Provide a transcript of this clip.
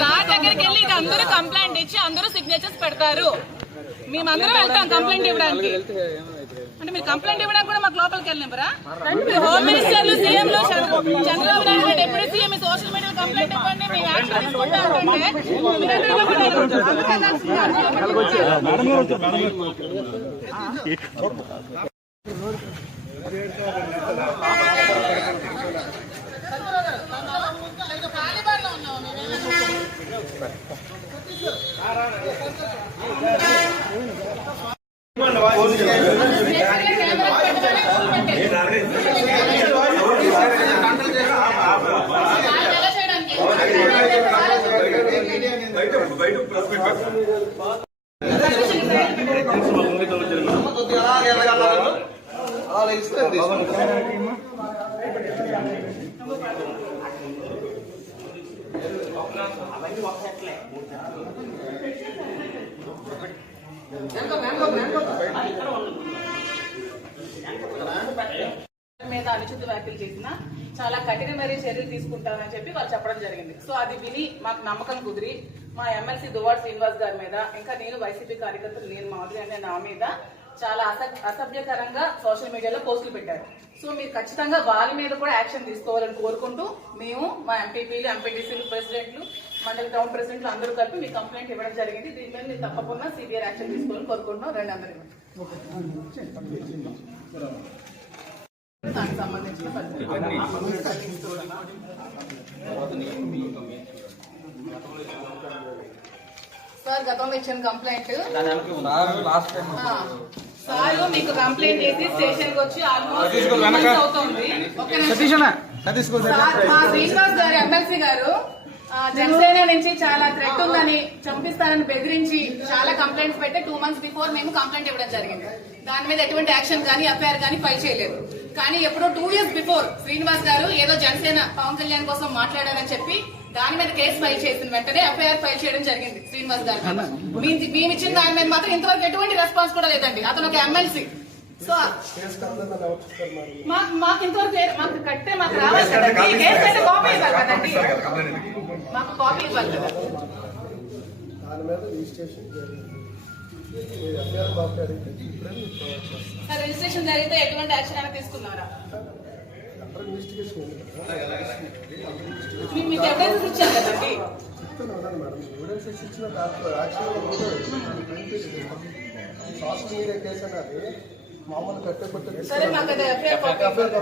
Sir దగ్గరికి వెళ్ళి ఇది అందరూ కంప్లైంట్ ఇచ్చి అందరూ సిగ్నేచర్స్ పెడతారు. మేమందరం వెళ్తాం కంప్లైంట్ ఇవ్వడానికి. అంటే మీరు కంప్లైంట్ ఇవ్వడానికి కూడా మాకు లోపలికి వెళ్ళినరా? హోమ్ మినిస్టర్లు, సీఎంలు, చంద్రబాబు నాయుడు గారు deputy CM social media complaint ఇవ్వండి, మేము యాక్షన్ తీసుకుంటాం. మీద అనుచిత వ్యాఖ్యలు చేసినా చాలా కఠినమైన చర్యలు తీసుకుంటామని చెప్పి వాళ్ళు చెప్పడం జరిగింది. సో అది విని మాకు నమ్మకం కుదిరి మా ఎమ్మెల్సీ దువ్వాడ శ్రీనివాస్ గారి మీద, ఇంకా నేను వైసీపీ కార్యకర్తలు నేను మాధురి అనే నా మీద చాలా అసభ్యకరంగా సోషల్ మీడియాలో పోస్టులు పెట్టారు. సో మీరు ఖచ్చితంగా వాళ్ళ మీద కూడా యాక్షన్ తీసుకోవాలని కోరుకుంటూ మేము మా ఎంపీపీలు, ఎంపీటీసీలు, ప్రెసిడెంట్లు, మండలి టౌన్ ప్రెసిడెంట్లు అందరూ కలిపి మీ కంప్లైంట్ ఇవ్వడం జరిగింది. దీని మీద మీరు తప్పకుండా సివియర్ యాక్షన్ తీసుకోవాలని కోరుకుంటున్నాం. రెండు అందరూ దానికి సంబంధించిన సార్ గతంలో ఇచ్చిన కంప్లైంట్ సార్ మీకు కంప్లైంట్ చేసి స్టేషన్ కి వచ్చి ఆల్మోస్ట్ అవుతుంది. శ్రీనివాస్ గారు ఎమ్మెల్సీ గారు జనసేన నుంచి చాలా థ్రెట్ ఉందని, చంపిస్తారని బెదిరించి చాలా కంప్లైంట్స్ పెట్టి 2 months బిఫోర్ మేము కంప్లైంట్ ఇవ్వడం జరిగింది. దాని మీద ఎటువంటి యాక్షన్ కానీ ఎఫ్ఐఆర్ కానీ ఫైల్ చేయలేదు. కానీ ఎప్పుడో 2 years బిఫోర్ శ్రీనివాస్ గారు ఏదో జనసేన పవన్ కళ్యాణ్ కోసం మాట్లాడారని చెప్పి దాని మీద కేసు ఫైల్ చేసిన వెంటనే ఎఫ్ఐఆర్ ఫైల్ చేయడం జరిగింది శ్రీనివాస్ గారు. మేము ఇచ్చిన దాని మీద మాత్రం ఇంతవరకు ఎటువంటి రెస్పాన్స్ కూడా లేదండి. అతను ఒక ఎమ్మెల్సీ. సో మాకు ఇంతవరకు మాకు కట్టే మాకు రావాలి కదండి. కేసు అయితే కాపీ ఇవ్వాలి కదండి, మాకు కాపీ ఇవ్వాలి కదా. రిజిస్ట్రేషన్ జరిగితే ఎటువంటి యాక్షన్ అయినా తీసుకున్నారా? మీకు ఎవిడెన్స్ ఇచ్చారు కదండి. సోషల్ మీడియా కేసు అనేది మామూలు సరే మాకు ఎఫ్ఐఆర్